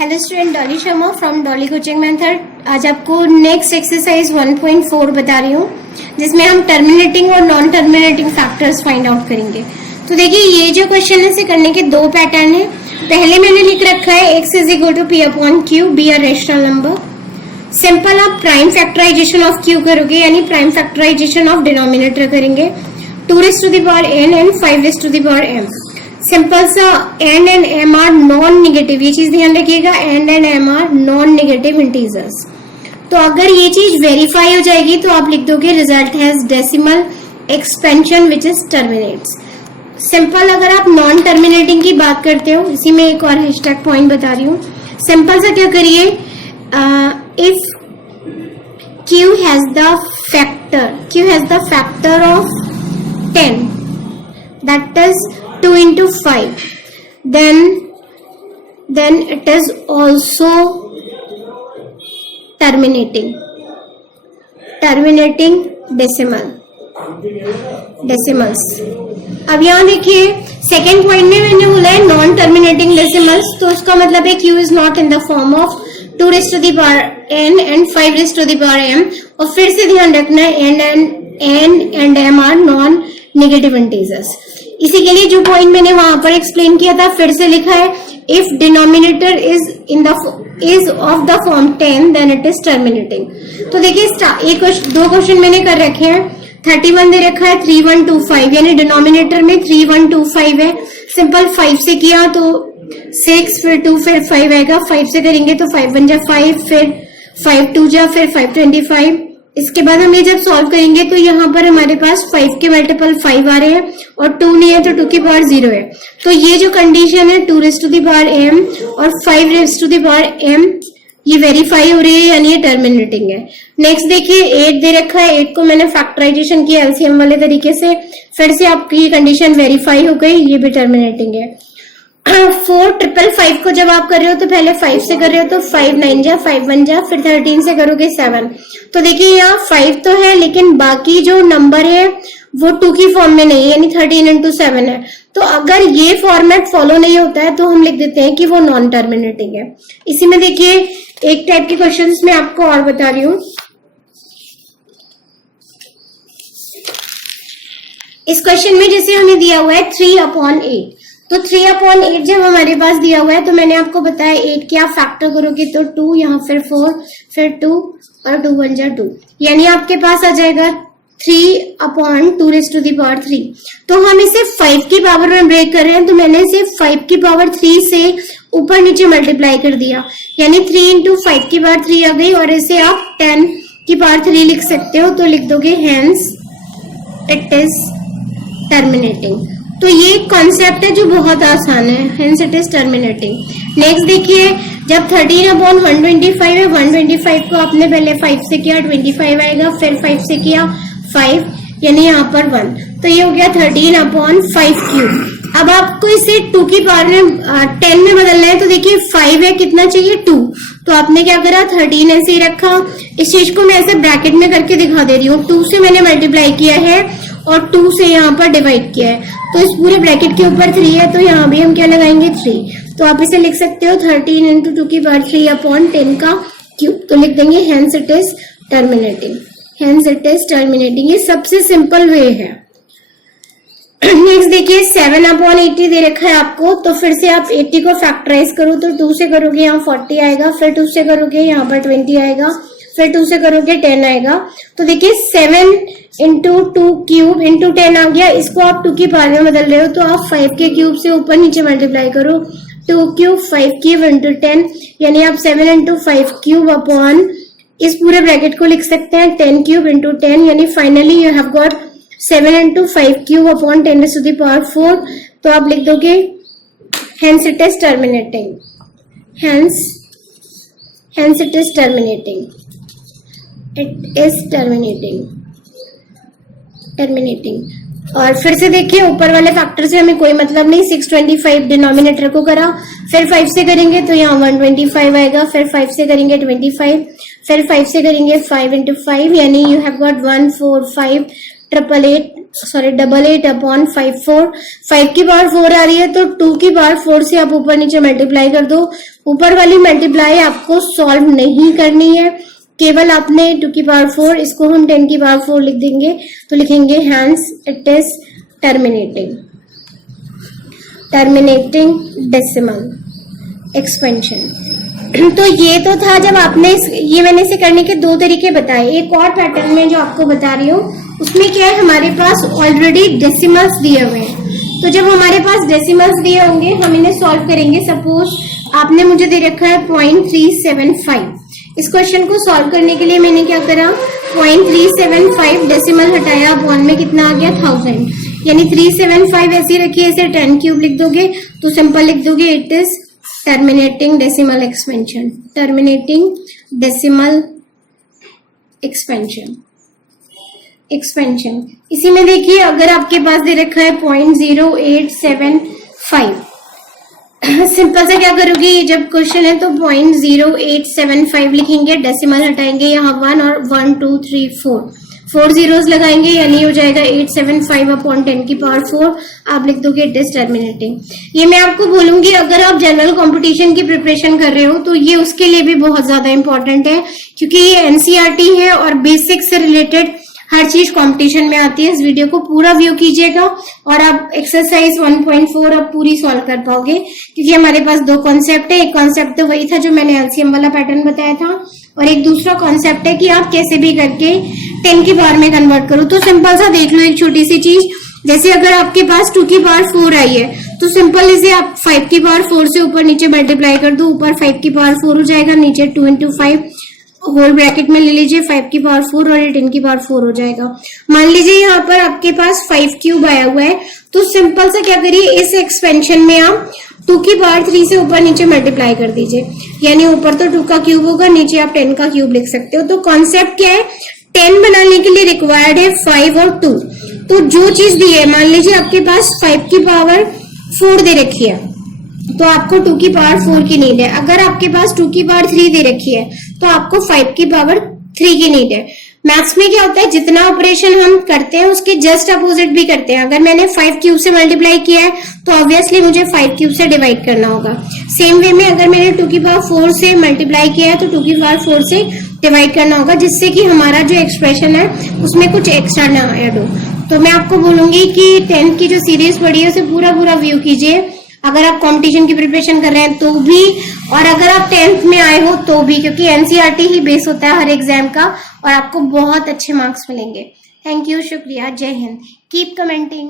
Hello student, Dolly Sharma from Dolly coaching method. आज आपको next exercise 1.4 बता रही हूँ, जिसमें हम टर्मिनेटिंग और non terminating factors find out करेंगे। तो देखिए, ये जो क्वेश्चन है इसे करने के दो पैटर्न है। पहले मैंने लिख रखा है x is equal to p upon q, be a rational number. Simple आप प्राइम फैक्टराइजेशन ऑफ क्यू करोगे, यानी प्राइम फैक्टराइजेशन ऑफ डिनोमिनेटर करेंगे। 2 raised to the power n and 5 raised to the power m। Simple सा n and m are non negative, ये चीज ध्यान रखिएगा, n and m are non negative integers. तो अगर ये चीज वेरीफाई हो जाएगी तो आप लिख दोगे result has decimal expansion which is terminates. Simple अगर आप नॉन टर्मिनेटिंग की बात करते हो, इसी में एक और हैशटैग पॉइंट बता रही हूँ। सिंपल सा क्या करिए, if q has the factor of 10, that is 2 into 5, then it is also terminating decimals। अब यहाँ देखिए, सेकेंड पॉइंट में मैंने बोला है नॉन टर्मिनेटिंग डेसिमल्स, तो उसका मतलब है q is not in the form of 2 raised to the power n and 5 raised to the power m। और फिर से ध्यान रखना है n and m are non negative integers. इसी के लिए जो पॉइंट मैंने वहां पर एक्सप्लेन किया था, फिर से लिखा है, if denominator is of the form 10 then it is terminating. तो देखिए, दो क्वेश्चन मैंने कर रखे हैं। 31 दे रखा है 3125, यानी डिनोमिनेटर में 3125 है। सिंपल 5 से किया तो 6, फिर 2, फिर 5 आएगा। 5 से करेंगे तो 5 बन जा 5, फिर 5 2 जा, फिर 525। इसके बाद हम ये जब सॉल्व करेंगे तो यहाँ पर हमारे पास 5 के मल्टीपल 5 आ रहे हैं और 2 नहीं है तो 2 की पावर 0 है। तो ये जो कंडीशन है 2 raised to the power m और 5 raised to the power m, ये वेरीफाई हो रही है, यानी ये टर्मिनेटिंग है। नेक्स्ट देखिए, 8 दे रखा है। 8 को मैंने फैक्टराइजेशन किया एलसीएम वाले तरीके से, फिर से आपकी ये कंडीशन वेरीफाई हो गई, ये भी टर्मिनेटिंग है। 4 555 को जब आप कर रहे हो तो पहले 5 से कर रहे हो तो 5 9 जा, 5 1 जा, फिर 13 से करोगे 7। तो देखिए, यहाँ 5 तो है, लेकिन बाकी जो नंबर है वो 2 की फॉर्म में नहीं है, यानी 13 into 7 है। तो अगर ये फॉर्मेट फॉलो नहीं होता है तो हम लिख देते हैं कि वो नॉन टर्मिनेटिंग है। इसी में देखिए, एक टाइप के क्वेश्चन में आपको और बता रही हूँ। इस क्वेश्चन में जैसे हमें दिया हुआ है 3/8, तो 3/8 जब हमारे पास दिया हुआ है तो मैंने आपको बताया 8 के आप फैक्टर करोगे तो 2, यहाँ फिर 4, फिर 2 और 2 1 जा 2, यानी आपके पास आ जाएगा 3/2 raised to the power 3। तो हम इसे 5 की पावर में ब्रेक कर रहे हैं, तो मैंने इसे 5 की पावर 3 से ऊपर नीचे मल्टीप्लाई कर दिया, यानी 3 into 5 की पावर 3 आ गई। और इसे आप 10 की पावर 3 लिख सकते हो, तो लिख दोगे हेंस इट इज टर्मिनेटिंग। तो ये कॉन्सेप्ट है जो बहुत आसान है, hence it is terminating. Next देखिए, जब 13/125 है, 125 को आपने पहले 5 से किया 25 आएगा, फिर 5 से किया 5, यानी यहाँ पर 1, तो ये हो गया 13/5 क्यूब। अब आपको इसे 2 की पावर में 10 में बदलना है, तो देखिए 5 है, कितना चाहिए 2, तो आपने क्या करा 13 ऐसे ही रखा। इस चीज को मैं ऐसे ब्रैकेट में करके दिखा दे रही हूँ। 2 से मैंने मल्टीप्लाई किया है और 2 से यहाँ पर डिवाइड किया है, तो इस पूरे ब्रैकेट के ऊपर 3 है, तो यहाँ भी हम क्या लगाएंगे 3। तो आप इसे लिख सकते हो 13 into 2 की पावर 3/10 का क्यूब, तो लिख देंगे hence it is terminating. Hence it is terminating, ये सबसे सिंपल वे है। नेक्स्ट देखिए, 7/80 दे रखा है आपको, तो फिर से आप 80 को फैक्टराइज करो तो 2 से करोगे यहाँ 40 आएगा, फिर 2 से करोगे यहाँ पर 20 आएगा, फिर 2 से करोगे 10 आएगा। तो देखिए 7 into 2 क्यूब into 10 आ गया। इसको आप 2 की पावर में बदल रहे हो तो आप 5 के क्यूब से ऊपर नीचे मल्टीप्लाई करो, 2 क्यूब 5 क्यूब into 10, यानी आप 7 into 5 क्यूब अपॉन इस पूरे ब्रैकेट को लिख सकते हैं 10 क्यूब into 10, यानी finally you have got 7 into 5 cube upon 10 raised to the power 4। तो आप लिख दोगे hence it is terminating, hence it is terminating, it is terminating. और फिर से देखिए, ऊपर वाले फैक्टर से हमें कोई मतलब नहीं। 625 डिनोमिनेटर को करा, फिर 5 से करेंगे तो यहाँ 125 आएगा, फिर 5 से करेंगे 25, फिर 5 से करेंगे 5 into 5, यानी you have got 1 4 5 888 sorry 88 upon 54, 5 की पावर 4 आ रही है तो 2 की पावर 4 से आप ऊपर नीचे मल्टीप्लाई कर दो। ऊपर वाली मल्टीप्लाई आपको सॉल्व नहीं करनी है, केवल आपने 2 की पावर 4, इसको हम 10 की पावर 4 लिख देंगे, तो लिखेंगे hence it is terminating decimal expansion. तो ये तो था जब आपने ये मैंने इसे करने के दो तरीके बताए। एक और पैटर्न में जो आपको बता रही हूँ उसमें क्या है, हमारे पास ऑलरेडी डेसिमल्स दिए हुए हैं। तो जब हमारे पास डेसिमल्स दिए होंगे हम इन्हें सॉल्व करेंगे। सपोज आपने मुझे दे रखा है 0.375। इस क्वेश्चन को सॉल्व करने के लिए मैंने क्या करा, 0.375 डेसिमल हटाया, अपॉन में कितना आ गया 1000, यानी 375 ऐसी रखी है, इसे 10 क्यूब लिख दोगे तो सिंपल लिख दोगे it is terminating decimal expansion. Expansion इसी में देखिए, अगर आपके पास दे रखा है 0.0875, सिंपल सा क्या करोगे, ये जब क्वेश्चन है तो 0.0875 लिखेंगे, डेसिमल हटाएंगे, यहाँ 1 और 1 2 3 4 जीरोस लगाएंगे, यानी हो जाएगा 875 अपॉन 10 की पावर 4। आप लिख दोगे इट इज टर्मिनेटिंग। ये मैं आपको बोलूंगी अगर आप जनरल कंपटीशन की प्रिपरेशन कर रहे हो तो ये उसके लिए भी बहुत ज्यादा इंपॉर्टेंट है, क्योंकि ये एनसीईआरटी है और बेसिक से रिलेटेड हर चीज कंपटीशन में आती है। इस वीडियो को पूरा व्यू कीजिएगा और आप एक्सरसाइज 1.4 अब पूरी सॉल्व कर पाओगे, क्योंकि हमारे पास दो कॉन्सेप्ट है। एक कॉन्सेप्ट तो वही था जो मैंने एलसीएम वाला पैटर्न बताया था, और एक दूसरा कॉन्सेप्ट है कि आप कैसे भी करके 10 की पावर में कन्वर्ट करो। तो सिंपल सा देख लो एक छोटी सी चीज, जैसे अगर आपके पास 2 की पावर 4 आई है तो सिंपल इसे आप 5 की पावर 4 से ऊपर नीचे मल्टीप्लाई कर दो, ऊपर 5 की पावर 4 हो जाएगा, नीचे 2 इंटू 5 होल ब्रैकेट में ले लीजिए 5 की पावर 4 और 10 की पावर 4 हो जाएगा। मान लीजिए यहाँ पर आपके पास 5 क्यूब आया हुआ है, तो सिंपल सा क्या करिए, इस एक्सपेंशन में आप 2 की पावर 3 से ऊपर नीचे मल्टीप्लाई कर दीजिए, यानी ऊपर तो 2 का क्यूब होगा, नीचे आप 10 का क्यूब लिख सकते हो। तो कॉन्सेप्ट क्या है, 10 बनाने के लिए रिक्वायर्ड है 5 और 2। तो जो चीज दी है, मान लीजिए आपके पास 5 की पावर 4 दे रखी है तो आपको 2 की पावर 4 की नीड है। अगर आपके पास 2 की पावर 3 दे रखी है तो आपको 5 की पावर 3 की नीड है। मैथ्स में क्या होता है, जितना ऑपरेशन हम करते हैं उसके जस्ट अपोजिट भी करते हैं। अगर मैंने 5 क्यूब से मल्टीप्लाई किया है तो ऑब्वियसली मुझे 5 क्यूब से डिवाइड करना होगा। सेम वे में अगर मैंने 2 की पावर 4 से मल्टीप्लाई किया है तो 2 की पावर 4 से डिवाइड करना होगा, जिससे कि हमारा जो एक्सप्रेशन है उसमें कुछ एक्स्ट्रा ना ऐड हो। तो मैं आपको बोलूंगी कि 10th की जो सीरीज पढ़ी है उसे पूरा व्यू कीजिए, अगर आप कंपटीशन की प्रिपरेशन कर रहे हैं तो भी, और अगर आप 10th में आए हो तो भी, क्योंकि एनसीईआरटी ही बेस होता है हर एग्जाम का और आपको बहुत अच्छे मार्क्स मिलेंगे। थैंक यू, शुक्रिया, जय हिंद, कीप कमेंटिंग।